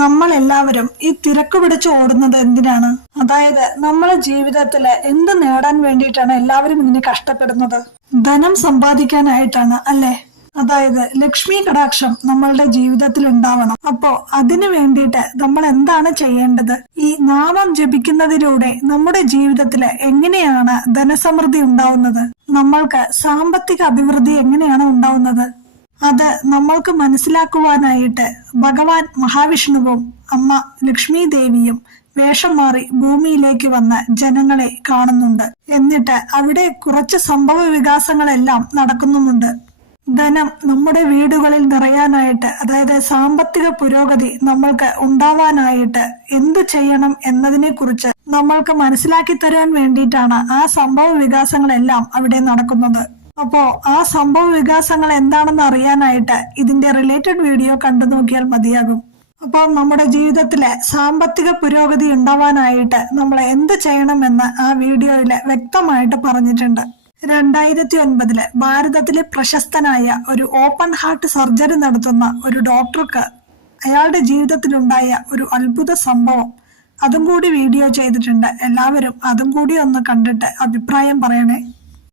നമ്മൾ എല്ലാവരും ഈ തിരക്ക് പിടിച്ച് ഓടുന്നത് എന്തിനാണ്? അതായത് നമ്മളെ ജീവിതത്തില് എന്ത് നേടാൻ വേണ്ടിയിട്ടാണ് എല്ലാവരും ഇങ്ങനെ കഷ്ടപ്പെടുന്നത്? ധനം സമ്പാദിക്കാനായിട്ടാണ് അല്ലെ? അതായത് ലക്ഷ്മി കടാക്ഷം നമ്മളുടെ ജീവിതത്തിൽ ഉണ്ടാവണം. അപ്പോ അതിനു വേണ്ടിയിട്ട് നമ്മൾ എന്താണ് ചെയ്യേണ്ടത്? ഈ നാമം ജപിക്കുന്നതിലൂടെ നമ്മുടെ ജീവിതത്തില് എങ്ങനെയാണ് ധനസമൃദ്ധി ഉണ്ടാവുന്നത്? നമ്മൾക്ക് സാമ്പത്തിക അഭിവൃദ്ധി എങ്ങനെയാണ് ഉണ്ടാവുന്നത്? അത് നമ്മൾക്ക് മനസ്സിലാക്കുവാനായിട്ട് ഭഗവാൻ മഹാവിഷ്ണുവും അമ്മ ലക്ഷ്മി ദേവിയും വേഷം മാറി ഭൂമിയിലേക്ക് വന്ന് ജനങ്ങളെ കാണുന്നുണ്ട്. എന്നിട്ട് അവിടെ കുറച്ച് സംഭവ വികാസങ്ങളെല്ലാം നടക്കുന്നുമുണ്ട്. ധനം നമ്മുടെ വീടുകളിൽ നിറയാനായിട്ട്, അതായത് സാമ്പത്തിക പുരോഗതി നമ്മൾക്ക് ഉണ്ടാവാനായിട്ട് എന്തു ചെയ്യണം എന്നതിനെ കുറിച്ച് നമ്മൾക്ക് മനസ്സിലാക്കി തരാൻ വേണ്ടിയിട്ടാണ് ആ സംഭവ വികാസങ്ങളെല്ലാം അവിടെ നടക്കുന്നത്. അപ്പോ ആ സംഭവ വികാസങ്ങൾ എന്താണെന്ന് അറിയാനായിട്ട് ഇതിന്റെ റിലേറ്റഡ് വീഡിയോ കണ്ടു നോക്കിയാൽ മതിയാകും. അപ്പോൾ നമ്മുടെ ജീവിതത്തിലെ സാമ്പത്തിക പുരോഗതി ഉണ്ടാവാനായിട്ട് നമ്മൾ എന്ത് ചെയ്യണമെന്ന് ആ വീഡിയോയില് വ്യക്തമായിട്ട് പറഞ്ഞിട്ടുണ്ട്. 2009 ഭാരതത്തിലെ പ്രശസ്തനായ ഒരു ഓപ്പൺ ഹാർട്ട് സർജറി നടത്തുന്ന ഒരു ഡോക്ടർക്ക് അയാളുടെ ജീവിതത്തിലുണ്ടായ ഒരു അത്ഭുത സംഭവം അതും കൂടി വീഡിയോ ചെയ്തിട്ടുണ്ട്. എല്ലാവരും അതും കൂടി ഒന്ന് കണ്ടിട്ട് അഭിപ്രായം പറയണേ.